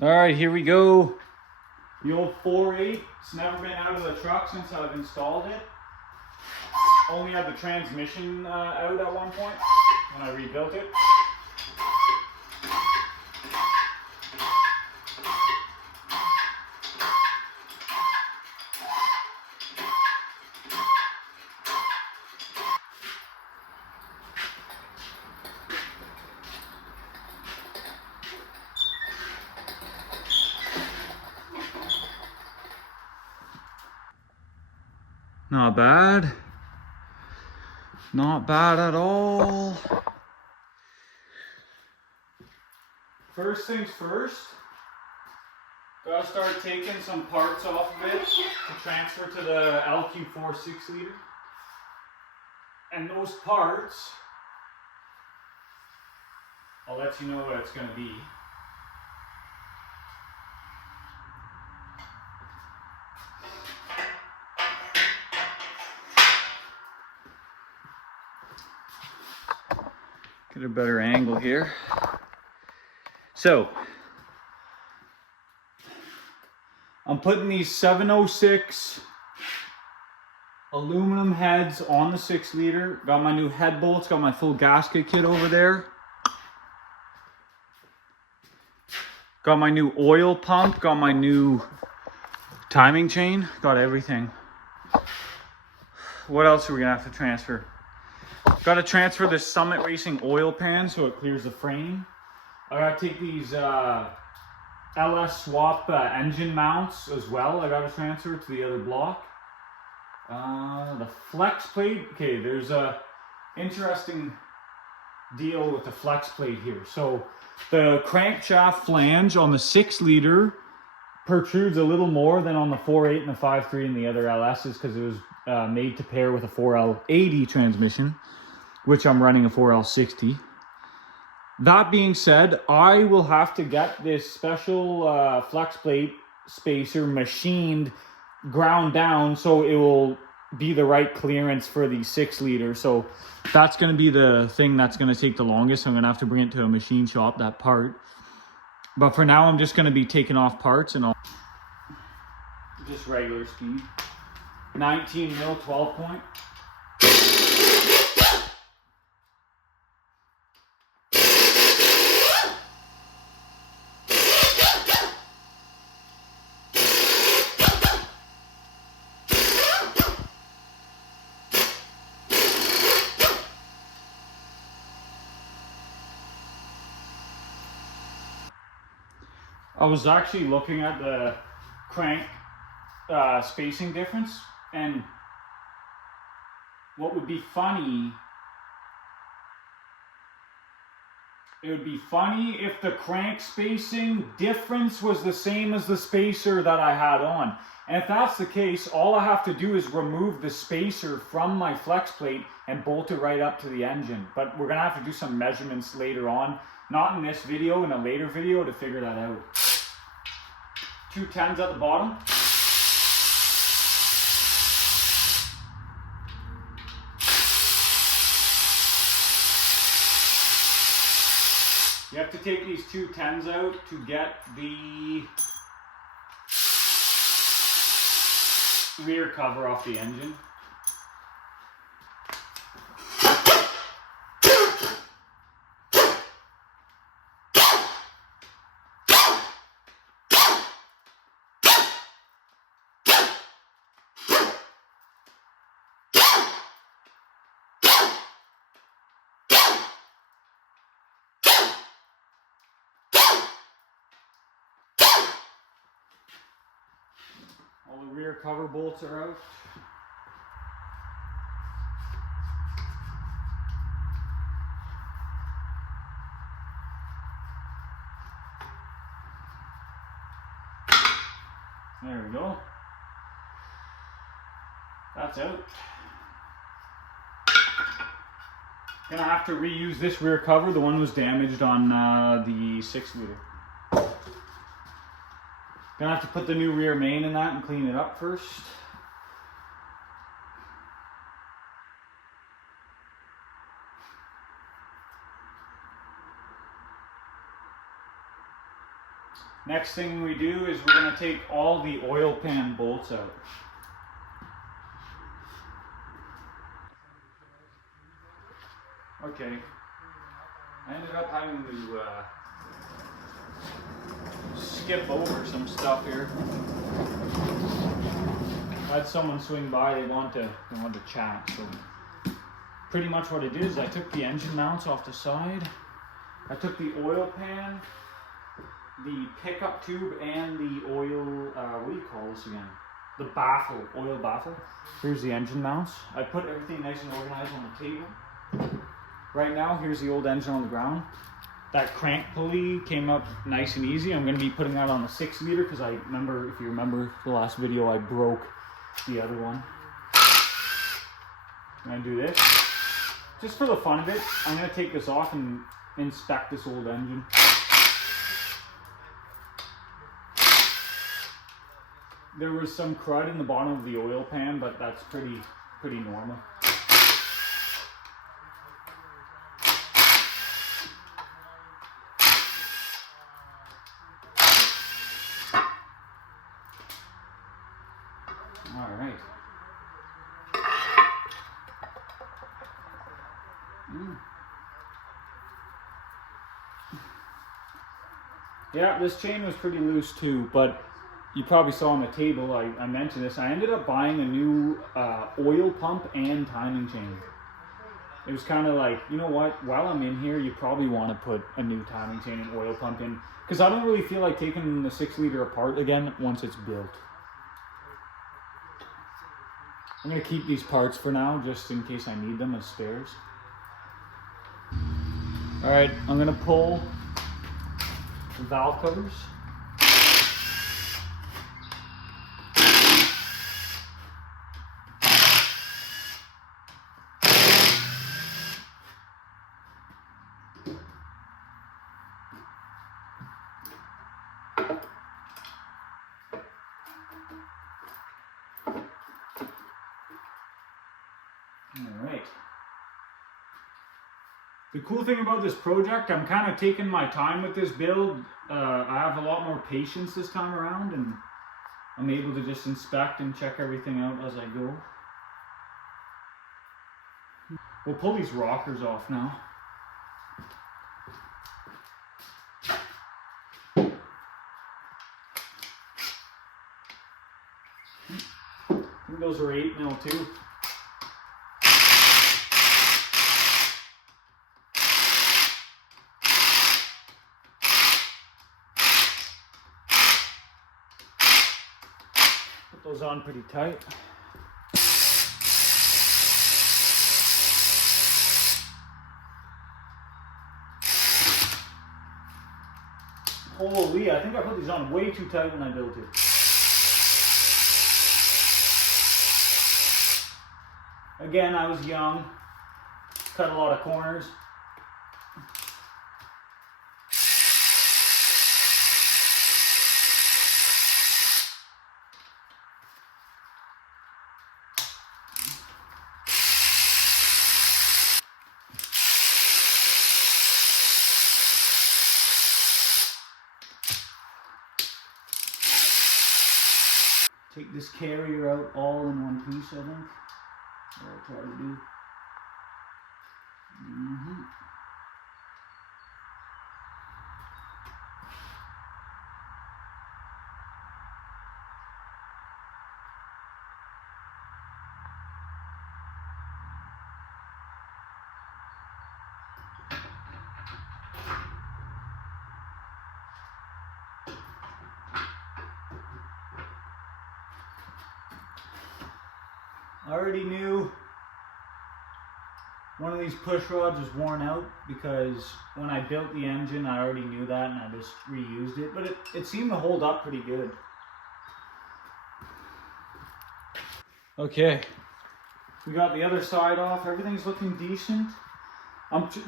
All right, here we go. The old 4.8. It's never been out of the truck since I've installed it. Only had the transmission out at one point when I rebuilt it. Not bad. Not bad at all. First things first, gotta start taking some parts off of it to transfer to the LQ4 6-liter. And those parts, I'll let you know what it's gonna be. Get a better angle here. So, I'm putting these 706 aluminum heads on the 6-liter. Got my new head bolts, got my full gasket kit over there. Got my new oil pump, got my new timing chain, got everything. What else are we gonna have to transfer? Got to transfer this Summit Racing oil pan so it clears the frame. I got to take these LS swap engine mounts as well. I got to transfer to the other block. The flex plate. Okay, there's a interesting deal with the flex plate here. So the crankshaft flange on the 6-liter protrudes a little more than on the 4.8 and the 5.3 and the other LSs because it was made to pair with a 4L80 transmission, which I'm running a 4L60. That being said, I will have to get this special flex plate spacer machined, ground down, so it will be the right clearance for the 6-liter. So that's going to be the thing that's going to take the longest. I'm going to have to bring it to a machine shop, that part. But for now, I'm just going to be taking off parts and all. Just regular speed. 19 mil 12 point. I was actually looking at the crank spacing difference, and what would be funny, it would be funny if the crank spacing difference was the same as the spacer that I had on. And if that's the case, all I have to do is remove the spacer from my flex plate and bolt it right up to the engine. But we're gonna have to do some measurements later on, not in this video, in a later video, to figure that out. 2 10s at the bottom. You have to take these 2 10s out to get the rear cover off the engine. All the rear cover bolts are out. There we go. That's out. Gonna have to reuse this rear cover. The one was damaged on the 6-liter. Gonna have to put the new rear main in that and clean it up first. Next thing we do is we're going to take all the oil pan bolts out. Okay, I ended up having to skip over some stuff here. I had someone swing by, they wanted to chat, so pretty much what it is, I took the engine mounts off the side, I took the oil pan, the pickup tube, and the oil, what do you call this again? The baffle, oil baffle. Here's the engine mounts. I put everything nice and organized on the table. Right now, here's the old engine on the ground. That crank pulley came up nice and easy. I'm going to be putting that on the 6-liter because I remember, if you remember the last video, I broke the other one. I'm going to do this. Just for the fun of it, I'm going to take this off and inspect this old engine. There was some crud in the bottom of the oil pan, but that's pretty normal. All right. Yeah, this chain was pretty loose too, but you probably saw on the table, I mentioned this, I ended up buying a new oil pump and timing chain. It was kind of like, you know what, while I'm in here, you probably want to put a new timing chain and oil pump in, because I don't really feel like taking the 6-liter apart again once it's built. I'm going to keep these parts for now, just in case I need them as spares. Alright, I'm going to pull the valve covers. Alright. The cool thing about this project, I'm kind of taking my time with this build. I have a lot more patience this time around, and I'm able to just inspect and check everything out as I go. We'll pull these rockers off now. I think those are 8mm too. Put those on pretty tight. Holy, I think I put these on way too tight when I built it. Again, I was young, cut a lot of corners. Take this carrier out all in one piece, I think. I'll try to do. I already knew one of these push rods was worn out because when I built the engine, I already knew that and I just reused it, but it seemed to hold up pretty good. Okay, we got the other side off. Everything's looking decent.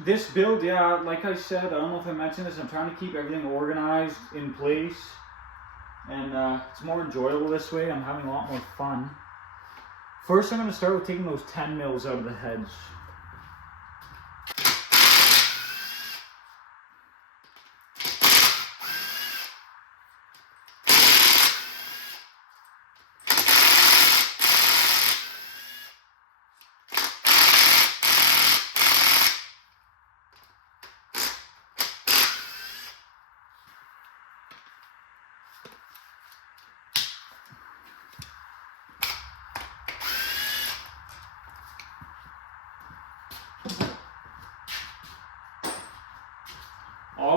This build, yeah, like I said, I don't know if I mentioned this, I'm trying to keep everything organized in place, and it's more enjoyable this way. I'm having a lot more fun. First, I'm going to start with taking those 10mm out of the heads.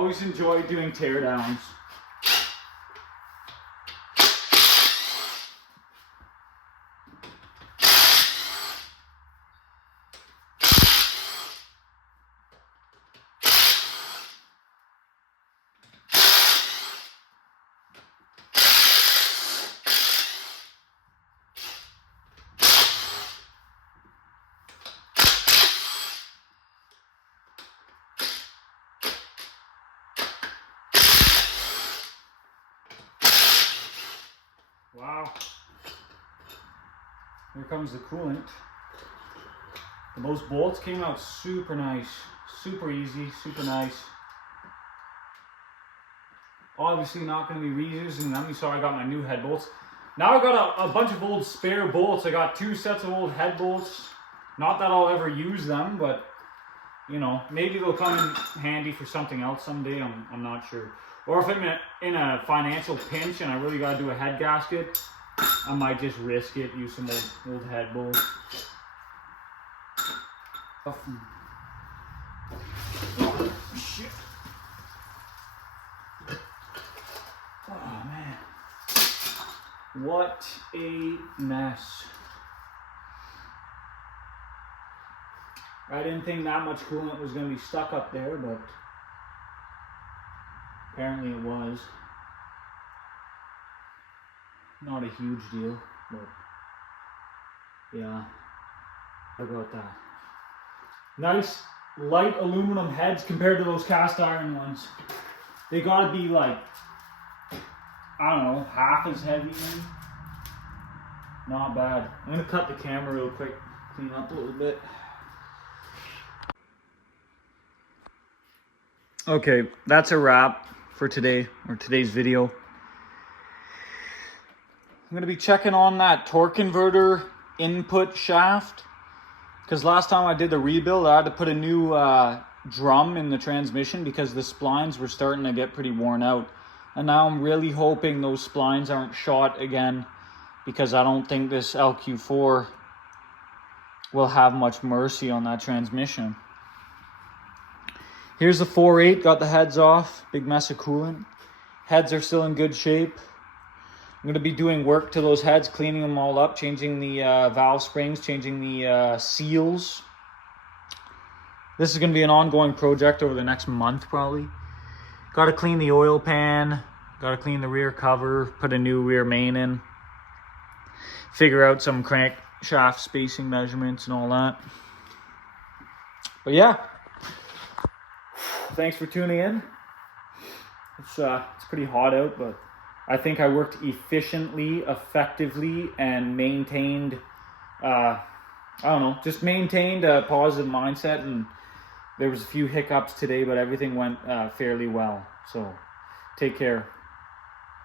always enjoy doing teardowns. Wow. Here comes the coolant. Those bolts came out super nice, super easy, super nice. Obviously not going to be reusing them. You saw I got my new head bolts. Now I got a bunch of old spare bolts. I got 2 sets of old head bolts. Not that I'll ever use them, but you know, maybe they'll come in handy for something else someday. I'm not sure. Or if I'm in a financial pinch and I really got to do a head gasket, I might just risk it, use some old head bolts. Oh, shit. Oh, man. What a mess. I didn't think that much coolant was going to be stuck up there, but apparently it was. Not a huge deal, but yeah, how about that? Nice light aluminum heads compared to those cast iron ones. They gotta be like, I don't know, half as heavy maybe. Not bad. I'm gonna cut the camera real quick, clean up a little bit. Okay, that's a wrap for today, or today's video. I'm going to be checking on that torque converter input shaft, because last time I did the rebuild, I had to put a new drum in the transmission because the splines were starting to get pretty worn out. And now I'm really hoping those splines aren't shot again, because I don't think this LQ4 will have much mercy on that transmission. Here's the 4.8, got the heads off, big mess of coolant. Heads are still in good shape. I'm going to be doing work to those heads, cleaning them all up, changing the valve springs, changing the seals. This is going to be an ongoing project over the next month probably. Got to clean the oil pan, got to clean the rear cover, put a new rear main in, figure out some crankshaft spacing measurements and all that. But yeah, thanks for tuning in. It's pretty hot out, but I think I worked efficiently, effectively, and maintained, just maintained a positive mindset. And there was a few hiccups today, but everything went fairly well. So take care.